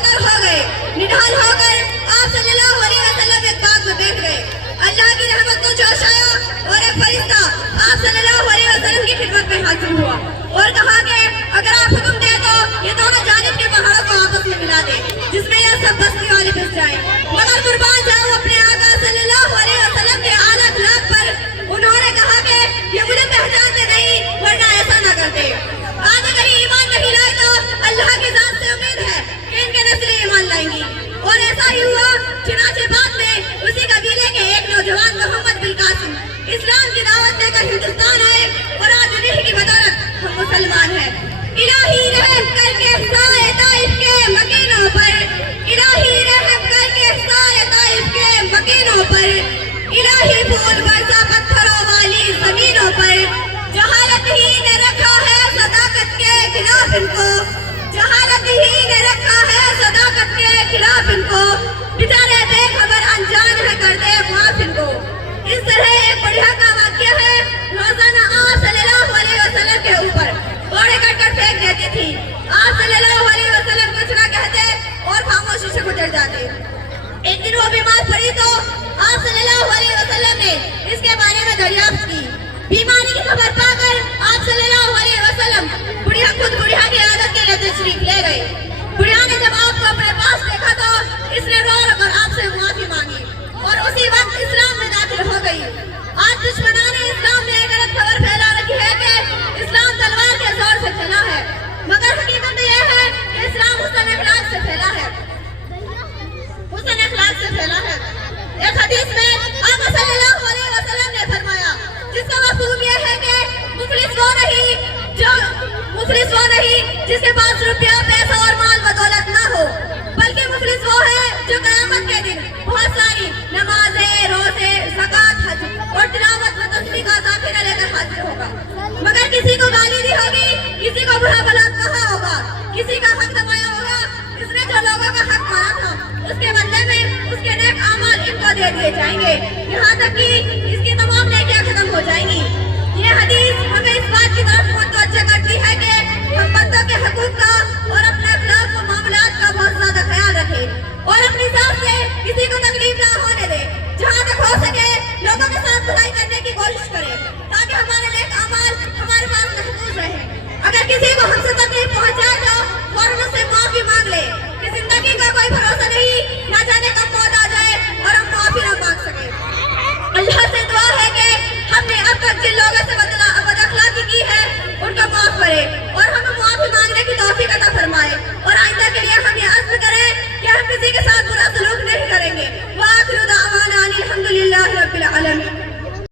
बेखबर हो गए। निढाल हो कर आप सल्लल्लाहु अलैहि वसल्लम एक बाग में बैठ गए। अल्लाह की रहमत को जोश आया और एक फरिश्ता आप सल्लल्लाहु अलैहि वसल्लम की खिदमत में हाजिर हुआ और कहा कि अगर आप हुक्म दे तो ये दोनों जानिब के पहाड़ों को आपस में मिला दे, जिसमें ये सब बस्ती वाले बस जाएं। मगर कुर्बान जाऊं अपने आका सल्लल्लाहु अलैहि वसल्लम के आला अखलाक पर। उन्होंने कहा कि ये मुझे पहचानते नहीं, वरना ऐसा न करते। आज अगर ये ईमान नहीं लाए तो अल्लाह की जात से उम्मीद है कि इनके नस्लें ईमान लाएंगी। और ऐसा ही हुआ। चुनाचे बाद में उसी कबीले के एक नौजवान मोहम्मद बिन कासिम इस्लाम की दावत देकर हिंदुस्तान आए और आज उन्हीं की बदौलत हम मुसलमान हैं। इलाही रहम करके साए ताइफ के मकीनों पर, इलाही रहम करके साए ताइफ के मकीनों पर, इलाही फूल बरसा पत्थरों वाली जमीनों पर। जहालत ही ने रखा है सदाकत के खिलाफ इनको, जहालत ही ने रखा है सदाकत के खिलाफ इनको। बेचारे बेखबर अनजान है कर दे माफ इनको। इस तरह एक बढ़िया का वाक्य है। रोजाना आप सल्लल्लाहु अलैहि वसल्लम के ऊपर घोड़े कटकर फेंक देती थी। आप सल्लल्लाहु अलैहि वसल्लम कुछ ना कहते और खामोशी से गुजर जाते। एक दिन वो बीमार पड़ी तो आप सल्लल्लाहु अलैहि वसल्लम ने इसके बारे में दरियाफ्त की। बीमारी की खबर पाकर आप सल्लल्लाहु अलैहि वसल्लम बुढ़िया खुद बुढ़िया की आदत के लिए तशरीफ ले गए। बुढ़िया ने जब आपको अपने पास देखा तो इसने रो कर आपसे माफी मांगी और उसी वक्त इस्लाम में दाखिल हो गई। आज दुश्मनाने इस्लाम में एक गलत खबर फैला रखी है कि इस्लाम तलवार के जोर से फैला है, मगर हकीकत यह है कि इस्लाम हुस्न अखलाक से फैला है, हुस्न अखलाक से फैला है। एक हदीस में आका सल्लल्लाहु अलैहि वसल्लम ने फरमाया, जिसका मफहूम यह है कि मुफलिस वो नहीं जिसके पास रुपया पैसा और माल बदौलत ना हो, बल्कि मुफलिस वो है जो क़यामत के दिन बहुत सारी नमाजें, रोजे, ज़कात, हज और तिलावत व तस्बीह का ज़ाखिरा लेकर हाजिर होगा। मगर किसी को गाली दी होगी, किसी को बुरा भला कहा होगा, किसी का हक दबाया होगा। इसने जो लोगों का हक मारा था उसके बदले में उसके नेक आमाल इनको दे दिए जाएंगे, यहाँ तक कि इसकी तमाम नेकियां खत्म हो जाएंगी। ये हदीस हमें इस बात की तरफ